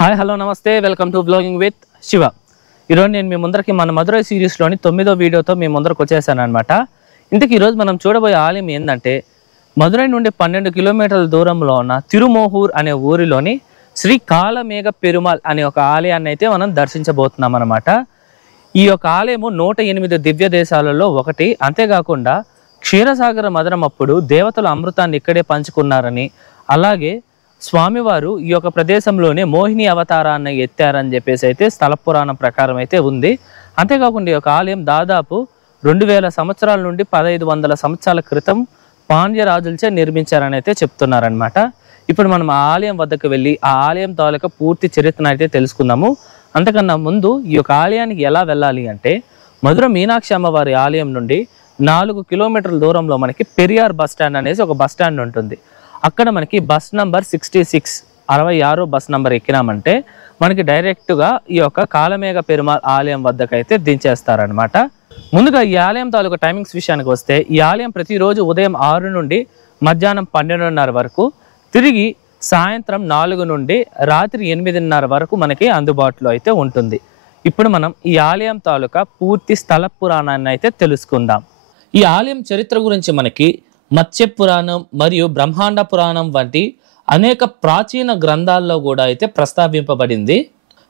Hi hello నమస్తే welcome to blogging with Shiva. ఈరోజు నేను మీ ముందరికి మన మధురై సిరీస్లోని 9వ వీడియోతో మీ ముందరకు వచ్చేసాను అనమాట. ఇంతకీ ఈరోజు మనం చూడబోయే ఆలయం ఏంటంటే మధురై నుండి 12 కిలోమీటర్ల దూరంలో ఉన్న తిరుమోహూర్ అనే ఊరిలోని శ్రీ కాలమేఘ పెరుమాళ్ అనే ఒక ఆలయాన్ని అయితే మనం దర్శించబోతున్నాం అనమాట. ఈ యొక్క ఆలయము 108 దివ్య దేశాలలో ఒకటి. అంతేకాకుండా క్షీరసాగర మదనం అప్పుడు దేవతలు అమృతాన్ని ఇక్కడే పంచుకున్నారని, అలాగే స్వామివారు ఈ యొక్క ప్రదేశంలోనే మోహిని అవతారాన్ని ఎత్తారని చెప్పేసి అయితే స్థల పురాణం ప్రకారం అయితే ఉంది. అంతేకాకుండా ఈ యొక్క ఆలయం దాదాపు 2000 సంవత్సరాల నుండి 1500 సంవత్సరాల క్రితం పాండ్యరాజులచే నిర్మించారని అయితే చెప్తున్నారనమాట. ఇప్పుడు మనం ఆ ఆలయం వద్దకు వెళ్ళి ఆ ఆలయం తాలూకా పూర్తి చరిత్రను అయితే తెలుసుకుందాము. అంతకన్నా ముందు ఈ యొక్క ఆలయానికి ఎలా వెళ్ళాలి అంటే మధుర మీనాక్షి అమ్మవారి ఆలయం నుండి 4 కిలోమీటర్ల దూరంలో మనకి పెరియార్ బస్ స్టాండ్ అనేసి ఒక బస్ స్టాండ్ ఉంటుంది. అక్కడ మనకి బస్ నంబర్ 66 బస్ నంబర్ ఎక్కినామంటే మనకి డైరెక్ట్గా ఈ యొక్క కాలమేఘ పెరుమాళ్ ఆలయం వద్దకైతే దించేస్తారనమాట. ముందుగా ఈ ఆలయం తాలూకా టైమింగ్స్ విషయానికి వస్తే ఈ ఆలయం ప్రతిరోజు ఉదయం 6 నుండి మధ్యాహ్నం 12:30 వరకు, తిరిగి సాయంత్రం 4 నుండి రాత్రి 8:30 వరకు మనకి అందుబాటులో అయితే ఉంటుంది. ఇప్పుడు మనం ఈ ఆలయం తాలూకా పూర్తి స్థల పురాణాన్ని అయితే తెలుసుకుందాం. ఈ ఆలయం చరిత్ర గురించి మనకి మత్స్య పురాణం మరియు బ్రహ్మాండ పురాణం వంటి అనేక ప్రాచీన గ్రంథాల్లో కూడా అయితే ప్రస్తావింపబడింది.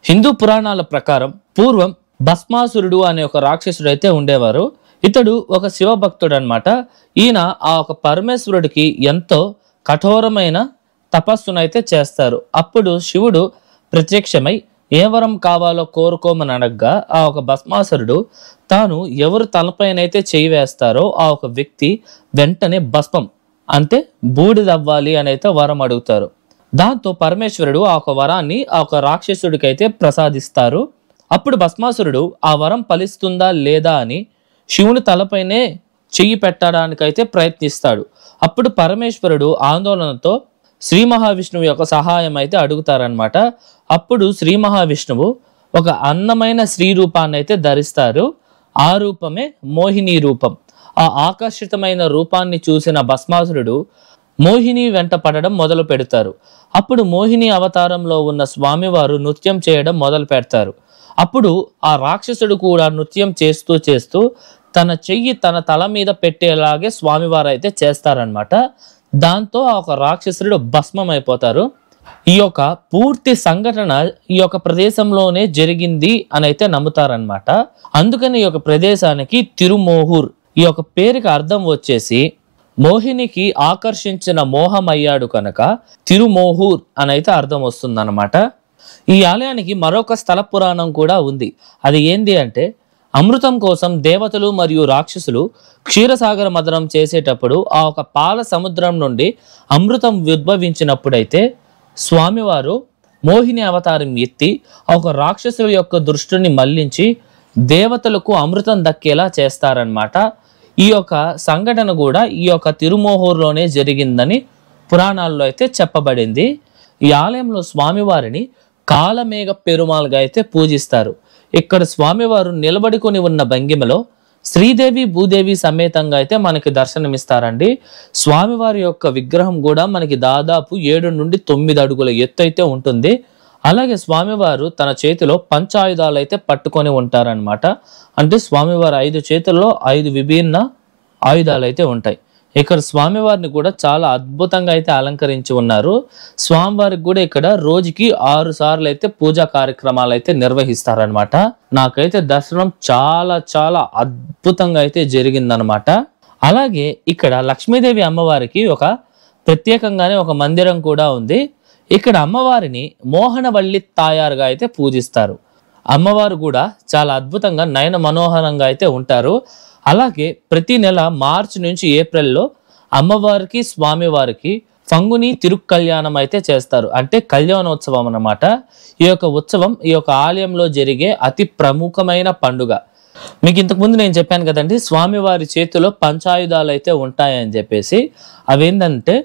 హిందూ పురాణాల ప్రకారం పూర్వం భస్మాసురుడు అనే ఒక రాక్షసుడు అయితే ఉండేవారు. ఇతడు ఒక శివభక్తుడు అనమాట. ఈయన ఆ ఒక పరమేశ్వరుడికి ఎంతో కఠోరమైన తపస్సునైతే చేస్తారు. అప్పుడు శివుడు ప్రత్యక్షమై ఏ వరం కావాలో కోరుకోమని అడగ్గా ఆ ఒక భస్మాసురుడు తాను ఎవరు తలపైనైతే చేయి వేస్తారో ఆ ఒక వ్యక్తి వెంటనే భస్మం అంటే బూడిదవ్వాలి అని అయితే వరం అడుగుతారు. దాంతో పరమేశ్వరుడు ఆ ఒక వరాన్ని ఆ ఒక రాక్షసుడికైతే ప్రసాదిస్తారు. అప్పుడు భస్మాసురుడు ఆ వరం ఫలిస్తుందా లేదా అని శివుని తలపైనే చెయ్యి పెట్టడానికైతే ప్రయత్నిస్తాడు. అప్పుడు పరమేశ్వరుడు ఆందోళనతో శ్రీ మహావిష్ణువు యొక్క సహాయం అయితే అడుగుతారనమాట. అప్పుడు శ్రీ మహావిష్ణువు ఒక అందమైన స్త్రీ రూపాన్ని అయితే ధరిస్తారు. ఆ రూపమే మోహిని రూపం. ఆ ఆకర్షితమైన రూపాన్ని చూసిన భస్మాసురుడు మోహిని వెంట పడడం మొదలు పెడతారు. అప్పుడు మోహిని అవతారంలో ఉన్న స్వామివారు నృత్యం చేయడం మొదలు పెడతారు. అప్పుడు ఆ రాక్షసుడు కూడా నృత్యం చేస్తూ చేస్తూ తన చెయ్యి తన తల మీద పెట్టేలాగే స్వామివారు అయితే చేస్తారనమాట. దాంతో ఆ ఒక రాక్షసుడు భస్మం అయిపోతారు. ఈ యొక్క పూర్తి సంఘటన ఈ యొక్క ప్రదేశంలోనే జరిగింది అని అయితే నమ్ముతారనమాట. అందుకని ఈ యొక్క ప్రదేశానికి తిరుమోహూర్ ఈ యొక్క పేరుకి అర్థం వచ్చేసి మోహినికి ఆకర్షించిన మోహమయ్యాడు కనుక తిరుమోహూర్ అని అయితే అర్థం వస్తుందన్నమాట. ఈ ఆలయానికి మరొక స్థల పురాణం కూడా ఉంది. అది ఏంది అంటే అమృతం కోసం దేవతలు మరియు రాక్షసులు క్షీరసాగర మదనం చేసేటప్పుడు ఆ ఒక పాల సముద్రం నుండి అమృతం ఉద్భవించినప్పుడైతే స్వామివారు మోహిని అవతారం ఎత్తి ఆ ఒక రాక్షసుల యొక్క దృష్టిని మళ్లించి దేవతలకు అమృతం దక్కేలా చేస్తారనమాట. ఈ యొక్క సంఘటన కూడా ఈ యొక్క తిరుమోహూర్లోనే జరిగిందని పురాణాల్లో అయితే చెప్పబడింది. ఈ ఆలయంలో స్వామివారిని కాలమేఘ పెరుమాళ్గా అయితే పూజిస్తారు. ఇక్కడ స్వామివారు నిలబడుకొని ఉన్న భంగిమలో శ్రీదేవి భూదేవి సమేతంగా అయితే మనకి దర్శనమిస్తారండి. స్వామివారి యొక్క విగ్రహం కూడా మనకి దాదాపు 7 నుండి 9 అడుగుల ఎత్తు అయితే ఉంటుంది. అలాగే స్వామివారు తన చేతిలో పంచాయుధాలు అయితే పట్టుకొని ఉంటారనమాట. అంటే స్వామివారి 5 చేతుల్లో 5 విభిన్న ఆయుధాలు అయితే ఉంటాయి. ఇక్కడ స్వామివారిని కూడా చాలా అద్భుతంగా అయితే అలంకరించి ఉన్నారు. స్వామివారికి కూడా ఇక్కడ రోజుకి 6 సార్లు అయితే పూజా కార్యక్రమాలు అయితే నిర్వహిస్తారనమాట. నాకైతే దర్శనం చాలా చాలా అద్భుతంగా అయితే జరిగిందనమాట. అలాగే ఇక్కడ లక్ష్మీదేవి అమ్మవారికి ఒక ప్రత్యేకంగానే ఒక మందిరం కూడా ఉంది. ఇక్కడ అమ్మవారిని మోహనవల్లి తాయారుగా అయితే పూజిస్తారు. అమ్మవారు కూడా చాలా అద్భుతంగా నయన మనోహరంగా అయితే ఉంటారు. అలాగే ప్రతి నెల మార్చి నుంచి ఏప్రిల్లో అమ్మవారికి స్వామివారికి ఫంగుని తిరుక్కల్యాణం అయితే చేస్తారు. అంటే కళ్యాణోత్సవం అన్నమాట. ఈ యొక్క ఉత్సవం ఈ యొక్క ఆలయంలో జరిగే అతి ప్రముఖమైన పండుగ. మీకు ఇంతకుముందు నేను చెప్పాను కదండి, స్వామివారి చేతిలో పంచాయుధాలు అయితే ఉంటాయని చెప్పేసి. అవేంటంటే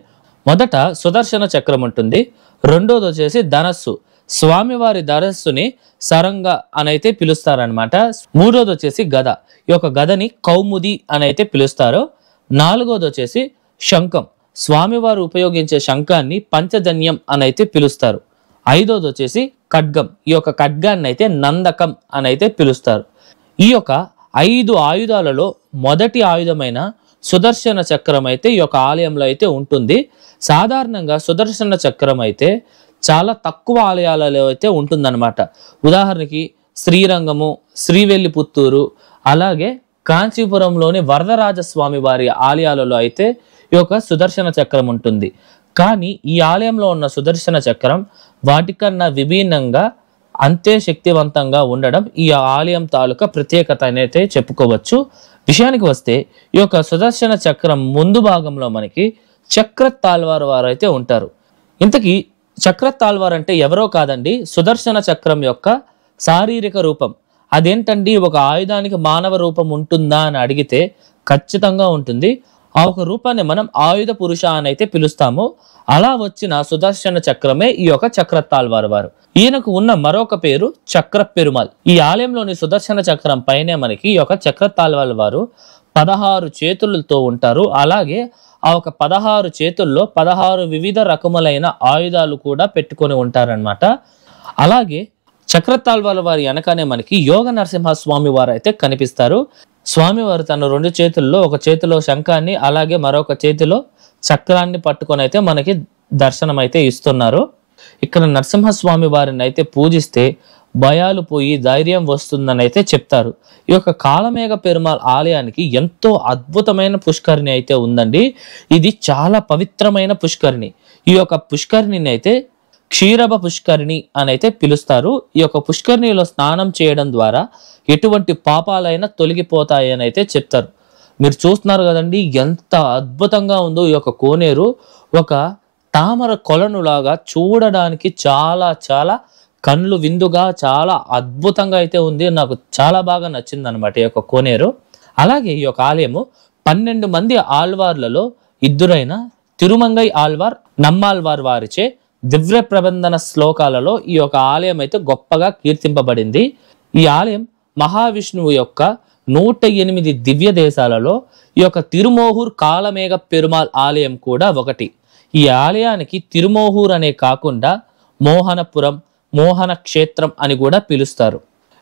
మొదట సుదర్శన చక్రం ఉంటుంది, రెండోది వచ్చేసి ధనస్సు. స్వామివారి ధనస్సుని సరంగ అని అయితే పిలుస్తారనమాట. మూడోది వచ్చేసి గద. ఈ యొక్క గదని కౌముది అని అయితే పిలుస్తారు. నాలుగోది వచ్చేసి శంఖం. స్వామివారు ఉపయోగించే శంఖాన్ని పంచజన్యం అని అయితే పిలుస్తారు. ఐదోది వచ్చేసి ఖడ్గం. ఈ యొక్క ఖడ్గాన్ని అయితే నందకం అని అయితే పిలుస్తారు. ఈ యొక్క 5 ఆయుధాలలో మొదటి ఆయుధమైన సుదర్శన చక్రం అయితే ఈ యొక్క ఆలయంలో అయితే ఉంటుంది. సాధారణంగా సుదర్శన చక్రం అయితే చాలా తక్కువ ఆలయాలలో అయితే ఉంటుందన్నమాట. ఉదాహరణకి శ్రీరంగము, శ్రీవెల్లిపుత్తూరు, అలాగే కాంచీపురంలోని వరదరాజస్వామి వారి ఆలయాలలో అయితే ఈ యొక్క సుదర్శన చక్రం ఉంటుంది. కానీ ఈ ఆలయంలో ఉన్న సుదర్శన చక్రం వాటికన్నా విభిన్నంగా అంతే శక్తివంతంగా ఉండడం ఈ ఆలయం తాలూకా ప్రత్యేకత అయితే చెప్పుకోవచ్చు. విషయానికి వస్తే ఈ యొక్క సుదర్శన చక్రం ముందు భాగంలో మనకి చక్రతాళ్వార్ వారు అయితే ఉంటారు. ఇంతకీ చక్రతాళ్వార్ అంటే ఎవరో కాదండి, సుదర్శన చక్రం యొక్క శారీరక రూపం. అదేంటండి, ఒక ఆయుధానికి మానవ రూపం ఉంటుందా అని అడిగితే ఖచ్చితంగా ఉంటుంది. ఆ ఒక రూపాన్ని మనం ఆయుధ పురుష అని అయితే పిలుస్తాము. అలా వచ్చిన సుదర్శన చక్రమే ఈ యొక్క చక్రతాళ్వార్ వారు. ఈయనకు ఉన్న మరొక పేరు చక్ర పెరుమాల్. ఈ ఆలయంలోని సుదర్శన చక్రం పైనే మనకి ఈ యొక్క చక్రతాళ్వార్ వారు 16 చేతులతో ఉంటారు. అలాగే ఆ ఒక 16 చేతుల్లో 16 వివిధ రకములైన ఆయుధాలు కూడా పెట్టుకొని ఉంటారనమాట. అలాగే చక్రతాళ్వార్ వారి వెనకనే మనకి యోగ నరసింహస్వామి వారు అయితే కనిపిస్తారు. స్వామివారు తన 2 చేతుల్లో ఒక చేతిలో శంఖాన్ని అలాగే మరొక చేతిలో చక్రాన్ని పట్టుకొని అయితే మనకి దర్శనం అయితే ఇస్తున్నారు. ఇక్కడ నరసింహస్వామి వారిని అయితే పూజిస్తే భయాలు పోయి ధైర్యం వస్తుందని అయితే చెప్తారు. ఈ యొక్క కాళమేఘ పెరుమాళ్ ఆలయానికి ఎంతో అద్భుతమైన పుష్కరిణి అయితే ఉందండి. ఇది చాలా పవిత్రమైన పుష్కరిణి. ఈ యొక్క పుష్కరిణిని అయితే క్షీరభ పుష్కరిణి అని అయితే పిలుస్తారు. ఈ యొక్క పుష్కరిణిలో స్నానం చేయడం ద్వారా ఎటువంటి పాపాలైనా తొలగిపోతాయి అని అయితే చెప్తారు. మీరు చూస్తున్నారు కదండి ఎంత అద్భుతంగా ఉందో ఈ యొక్క కోనేరు. ఒక తామర కొలనులాగా చూడడానికి చాలా చాలా కళ్ళు విందుగా చాలా అద్భుతంగా అయితే ఉంది. నాకు చాలా బాగా నచ్చింది అనమాట ఈ యొక్క కోనేరు. అలాగే ఈ యొక్క ఆలయము 12 మంది ఆళ్వార్లలో ఇద్దరైన తిరుమంగై ఆళ్వార్, నమ్మాళ్వార్ వారిచే దివ్య ప్రబంధన శ్లోకాలలో ఈ యొక్క ఆలయం అయితే గొప్పగా కీర్తింపబడింది. ఈ ఆలయం మహావిష్ణువు యొక్క 108 దివ్య దేశాలలో ఈ యొక్క తిరుమోహూర్ కాళమేఘ పెరుమాళ్ ఆలయం కూడా ఒకటి. ఈ ఆలయానికి తిరుమోహూర్ అనే కాకుండా మోహనపురం, మోహన క్షేత్రం అని కూడా పిలుస్తారు.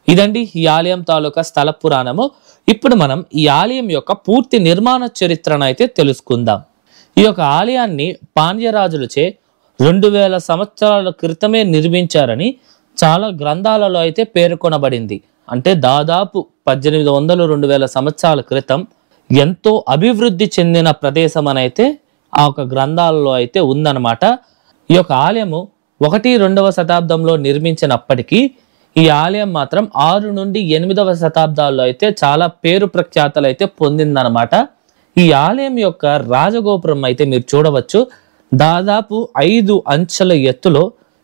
ఇదండి ఈ ఆలయం తాలూకా స్థల పురాణము. ఇప్పుడు మనం ఈ ఆలయం యొక్క పూర్తి నిర్మాణ చరిత్రను అయితే తెలుసుకుందాం. ఈ యొక్క ఆలయాన్ని పాండ్యరాజులచే 2000 సంవత్సరాల క్రితమే నిర్మించారని చాలా గ్రంథాలలో అయితే పేర్కొనబడింది. అంటే దాదాపు 1800-2000 సంవత్సరాల క్రితం ఎంతో అభివృద్ధి చెందిన ప్రదేశం అని అయితే ఆ ఒక గ్రంథాలలో అయితే ఉందన్నమాట. ఈ యొక్క ఆలయము 1-2వ శతాబ్దంలో నిర్మించినప్పటికీ ఈ ఆలయం మాత్రం 6 నుండి 8వ శతాబ్దాల్లో అయితే చాలా పేరు ప్రఖ్యాతలు అయితే పొందిందనమాట. ఈ ఆలయం యొక్క రాజగోపురం అయితే మీరు చూడవచ్చు. దాదాపు 5 అంచెల ఎత్తులో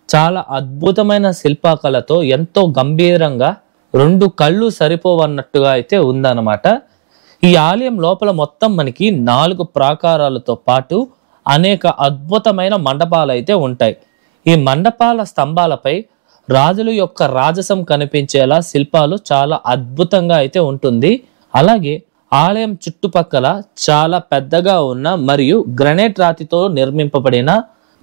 చాలా అద్భుతమైన శిల్పకళతో ఎంతో గంభీరంగా 2 కళ్ళు సరిపోవన్నట్టుగా అయితే ఉందన్నమాట. ఈ ఆలయం లోపల మొత్తం మనకి 4 ప్రాకారాలతో పాటు అనేక అద్భుతమైన మండపాలు అయితే ఉంటాయి. ఈ మండపాల స్తంభాలపై రాజుల యొక్క రాజసం కనిపించేలా శిల్పాలు చాలా అద్భుతంగా అయితే ఉంటుంది. అలాగే ఆలయం చుట్టుపక్కల చాలా పెద్దగా ఉన్న మరియు గ్రనైట్ రాతితో నిర్మింపబడిన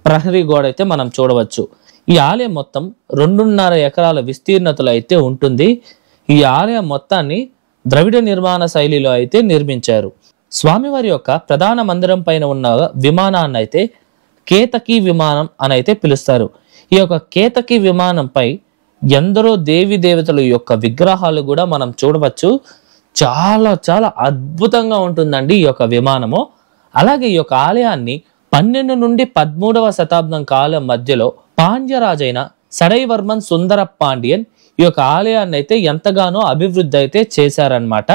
ప్రహరీ గోడ అయితే మనం చూడవచ్చు. ఈ ఆలయం మొత్తం 2.5 ఎకరాల విస్తీర్ణతలో అయితే ఉంటుంది. ఈ ఆలయం మొత్తాన్ని ద్రవిడ నిర్మాణ శైలిలో అయితే నిర్మించారు. స్వామివారి యొక్క ప్రధాన మందిరం పైన ఉన్న విమానాన్ని అయితే కేతకి విమానం అని అయితే పిలుస్తారు. ఈ యొక్క కేతకి విమానంపై ఎందరో దేవి దేవతల యొక్క విగ్రహాలు కూడా మనం చూడవచ్చు. చాలా చాలా అద్భుతంగా ఉంటుందండి ఈ యొక్క విమానము. అలాగే ఈ యొక్క ఆలయాన్ని 12 నుండి 13వ శతాబ్దం కాలం మధ్యలో పాండ్యరాజైన సడైవర్మన్ సుందర పాండ్యన్ ఈ యొక్క ఆలయాన్ని అయితే ఎంతగానో అభివృద్ధి అయితే చేశారనమాట.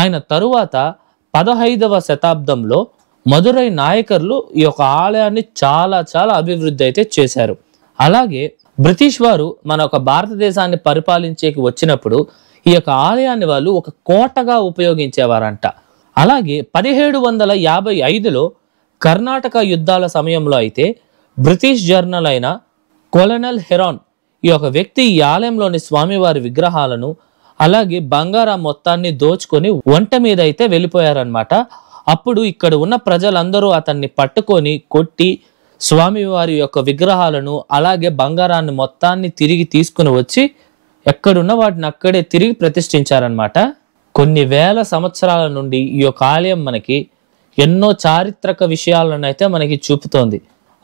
ఆయన తరువాత 15వ శతాబ్దంలో మదురై నాయకర్లు ఈ యొక్క ఆలయాన్ని చాలా చాలా అభివృద్ధి అయితే చేశారు. అలాగే బ్రిటిష్ వారు మన ఒక భారతదేశాన్ని పరిపాలించేకి వచ్చినప్పుడు ఈ యొక్క ఆలయాన్ని వాళ్ళు ఒక కోటగా ఉపయోగించేవారంట. అలాగే 1755లో కర్ణాటక యుద్ధాల సమయంలో అయితే బ్రిటిష్ జర్నల్ అయిన కొలనల్ హెరాన్ ఈ యొక్క వ్యక్తి ఈ ఆలయంలోని స్వామివారి విగ్రహాలను అలాగే బంగారం మొత్తాన్ని దోచుకొని ఒంట మీద అయితే వెళ్ళిపోయారనమాట. అప్పుడు ఇక్కడ ఉన్న ప్రజలందరూ అతన్ని పట్టుకొని కొట్టి స్వామివారి యొక్క విగ్రహాలను అలాగే బంగారాన్ని మొత్తాన్ని తిరిగి తీసుకుని వచ్చి ఎక్కడున్న వాటిని అక్కడే తిరిగి ప్రతిష్ఠించారనమాట. కొన్ని వేల సంవత్సరాల నుండి ఈ యొక్క ఆలయం మనకి ఎన్నో చారిత్రక విషయాలను అయితే మనకి చూపుతోంది.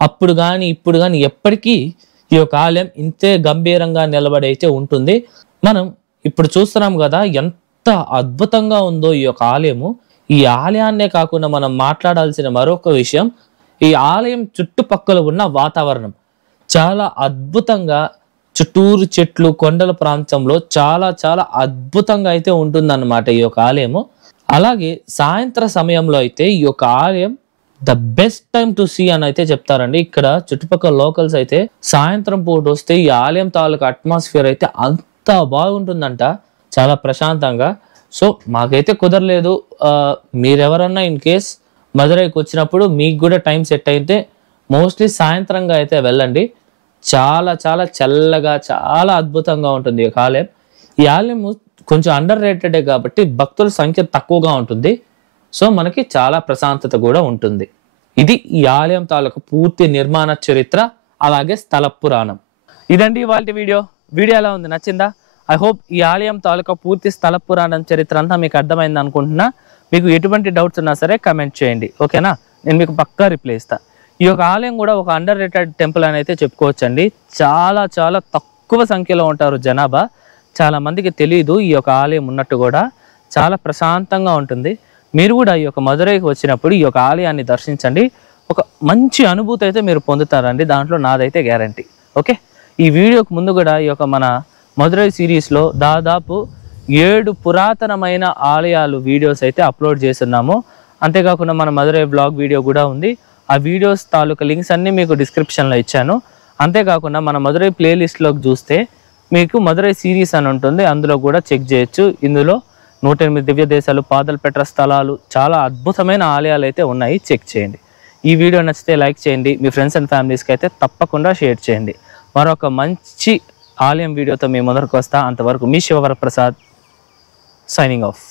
అప్పుడు కానీ ఇప్పుడు కానీ ఎప్పటికీ ఈ యొక్క ఆలయం ఇంతే గంభీరంగా నిలబడి అయితే ఉంటుంది. మనం ఇప్పుడు చూస్తున్నాం కదా ఎంత అద్భుతంగా ఉందో ఈ యొక్క ఆలయము. ఈ ఆలయాన్నే కాకుండా మనం మాట్లాడాల్సిన మరొక విషయం, ఈ ఆలయం చుట్టుపక్కల ఉన్న వాతావరణం చాలా అద్భుతంగా, చుట్టూరు చెట్లు కొండల ప్రాంతంలో చాలా చాలా అద్భుతంగా అయితే ఉంటుందన్నమాట ఈ యొక్క ఆలయము. అలాగే సాయంత్ర సమయంలో అయితే ఈ యొక్క ఆలయం the best time to see అని అయితే చెప్తారండి. ఇక్కడ చుట్టుపక్కల లోకల్స్ అయితే సాయంత్రం పూట వస్తే ఈ ఆలయం తాలూకు అట్మాస్ఫియర్ అయితే అంత బాగుంటుందంట, చాలా ప్రశాంతంగా. సో మాకైతే కుదరలేదు. మీరెవరన్నా ఇన్ కేస్ మదురైకి వచ్చినప్పుడు మీకు కూడా టైం సెట్ అయితే మోస్ట్లీ సాయంత్రంగా అయితే వెళ్ళండి. చాలా చాలా చల్లగా చాలా అద్భుతంగా ఉంటుంది ఈ ఆలయం. ఈ ఆలయం కొంచెం అండర్ రేటెడే కాబట్టి భక్తుల సంఖ్య తక్కువగా ఉంటుంది. సో మనకి చాలా ప్రశాంతత కూడా ఉంటుంది. ఇది ఈ ఆలయం తాలూకు పూర్తి నిర్మాణ చరిత్ర అలాగే స్థల పురాణం. ఇదండి ఇవాల్టి వీడియో. ఎలా ఉంది, నచ్చిందా? ఐ హోప్ ఈ ఆలయం తాలూకా పూర్తి స్థల పురాణం చరిత్ర అంతా మీకు అర్థమైంది అనుకుంటున్నా. మీకు ఎటువంటి డౌట్స్ ఉన్నా సరే కమెంట్ చేయండి, ఓకేనా? నేను మీకు పక్కా రిప్లై ఇస్తా. ఈ యొక్క ఆలయం కూడా ఒక అండర్ రేటెడ్ టెంపుల్ అని అయితే చెప్పుకోవచ్చండి. చాలా చాలా తక్కువ సంఖ్యలో ఉంటారు జనాభా. చాలా మందికి తెలియదు ఈ యొక్క ఆలయం ఉన్నట్టు కూడా. చాలా ప్రశాంతంగా ఉంటుంది. మీరు కూడా ఈ యొక్క మదురైకి వచ్చినప్పుడు ఈ యొక్క ఆలయాన్ని దర్శించండి. ఒక మంచి అనుభూతి అయితే మీరు పొందుతారండి, దాంట్లో నాదైతే గ్యారంటీ. ఓకే, ఈ వీడియోకి ముందు కూడా ఈ యొక్క మన మదురై సిరీస్లో దాదాపు 7 పురాతనమైన ఆలయాలు వీడియోస్ అయితే అప్లోడ్ చేస్తున్నాము. అంతేకాకుండా మన మదురై బ్లాగ్ వీడియో కూడా ఉంది. ఆ వీడియోస్ తాలూకా లింక్స్ అన్నీ మీకు డిస్క్రిప్షన్లో ఇచ్చాను. అంతేకాకుండా మన మదురై ప్లేలిస్ట్లోకి చూస్తే మీకు మదురై సిరీస్ అని ఉంటుంది, అందులో కూడా చెక్ చేయొచ్చు. ఇందులో 108 దివ్య దేశాలు, పాదలపెట్ట స్థలాలు, చాలా అద్భుతమైన ఆలయాలు అయితే ఉన్నాయి, చెక్ చేయండి. ఈ వీడియో నచ్చితే లైక్ చేయండి, మీ ఫ్రెండ్స్ అండ్ ఫ్యామిలీస్కి అయితే తప్పకుండా షేర్ చేయండి. మరొక మంచి ఆలయం వీడియోతో మీ ముందరకు వస్తా. అంతవరకు మీ శివవరప్రసాద్ సైనింగ్ ఆఫ్.